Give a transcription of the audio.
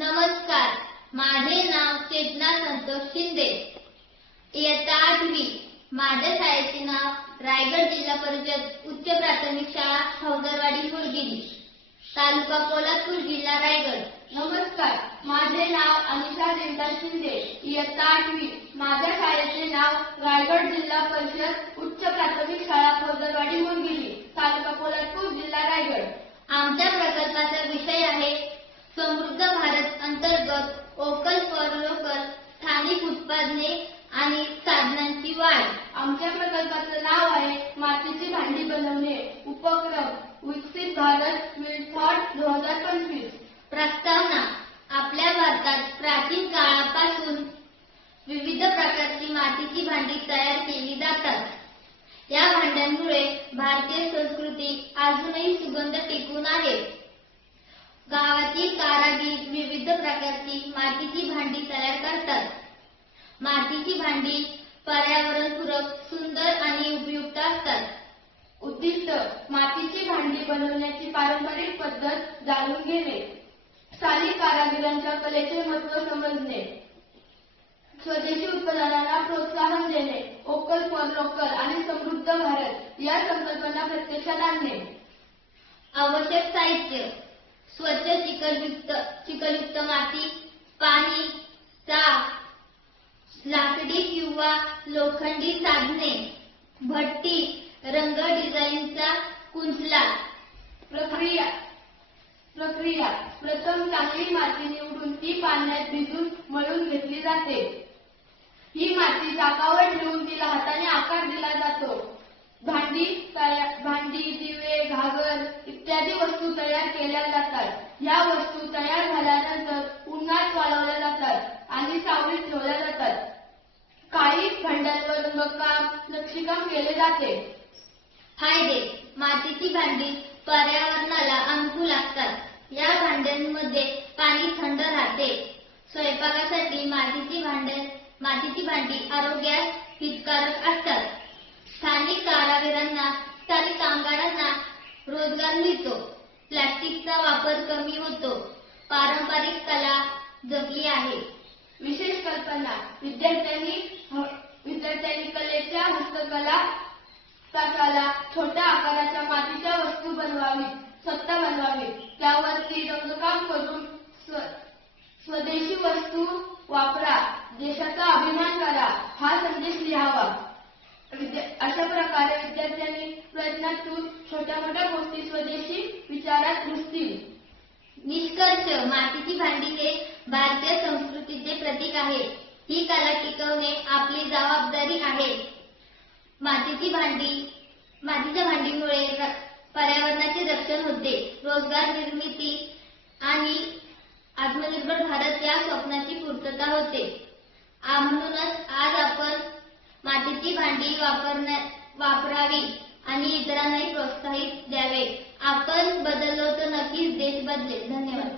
नमस्कार, माझे नाव चेतना संतोष शिंदे. इयत्ता 8वी. माझ्या शाळेचे नाव रायगड जिल्हा परिषद उच्च प्राथमिक शाळा हौदरवाडी मुळगिरी, तालुका पोलादपूर, जिल्हा रायगड. नमस्कार, माझे नाव अनिशा दिनकर शिंदे. इयत्ता 8वी. माझ्या शाळेचे नाव रायगड जिल्हा परिषद उच्च प्राथमिक शाळा हौदरवाडी मुळगिरी, तालुका पोलादपूर, जिल्हा रायगड. आमच्या प्रकल्पाचा विषय आहे समृद्ध भारत अंतर्गत वोकल फॉर लोकल, स्थानिक उत्पादने आणि साधनांची वाढ. आमच्या प्रकल्पाचं नाव आहे मातीची भांडी बनवणे, उपक्रम विकसित भारत विल्ड थॉट 2025. प्रस्तावना. आपल्या भारतात प्राचीन काळापासून विविध प्रकारची मातीची भांडी तयार केली जातात. या भांड्यांमुळे भारतीय संस्कृती अजूनही सुगंध टिकून आहे. गावातील कारागीर विविध प्रकारची मातीची भांडी तयार करतात. मातीची भांडी पर्यावरणपूरक, सुंदर आणि उपयुक्त असतात. उद्दिष्ट: मातीची भांडी बनवण्याची पारंपरिक पद्धत जाणून घेणे, स्थानिक कारागिरांच्या कलेचे महत्त्व समजणे, स्वदेशी उत्पादनांना प्रोत्साहन देणे, वोकल फॉर लोकल आणि समृद्ध भारत या संकल्पना प्रत्यक्षात आणणे. आवश्यक साहित्य: स्वच्छ चिकलयुक्त माती, पाणी, चाक, लाकडी किंवा लोखंडी साधने, भट्टी, रंग, डिझाईनचा कुंचला. प्रक्रिया: प्रथम चांगली माती निवडून ती पाण्यात भिजून मळून घेतली जाते. ही माती चाकावर ठेवून तिला हाताने आकार दिला जातो. भांडी, दिवे, घागर इत्यादी वस्तू तयार केल्या जातात. या वस्तू तयार झाल्यानंतर उन्हात वाळवल्या जातात आणि सावलीत ठेवल्या जातात. काही भांड्यांवर रंगकाम, नक्षीकाम केले जाते. फायदे: मातीची भांडी पर्यावरणाला अनुकूल असतात. या भांड्यांमध्ये पाणी थंड राहते. स्वयंपाकासाठी मातीची भांडी आरोग्यास हितकारक असतात. स्थानिक कामगारांना रोजगार मिळतो. प्लास्टिकचा वापर कमी होतो. पारंपरिक कला जपली आहे. विशेष कल्पना: विद्यार्थ्यांनी कलेच्या हस्तकला तासाला छोट्या आकाराच्या मातीच्या वस्तू स्वतः बनवावी. त्यावरती रंगकाम करून स्वदेशी वस्तू वापरा, देशाचा अभिमान करा हा संदेश लिहावा. अशा प्रकारे विद्यार्थ्यांनी प्रयत्नातून छोट्या मोठ्या गोष्टी स्वदेशी विचारात रुजतील. निष्कर्ष: मातीची भांडी हे भारतीय संस्कृतीचे प्रतीक आहे. ही कला टिकवणे आपली जबाबदारी आहे. मातीच्या भांडीमुळे पर्यावरणाचे रक्षण होते, रोजगार निर्मिती आणि आत्मनिर्भर भारत या स्वप्नाची पूर्तता होते. म्हणूनच आज आपण मातीची भांडी वापरावी आणि इतरांनाही प्रोत्साहित द्यावे. आपण बदललो तर नक्कीच देश बदलेल. धन्यवाद.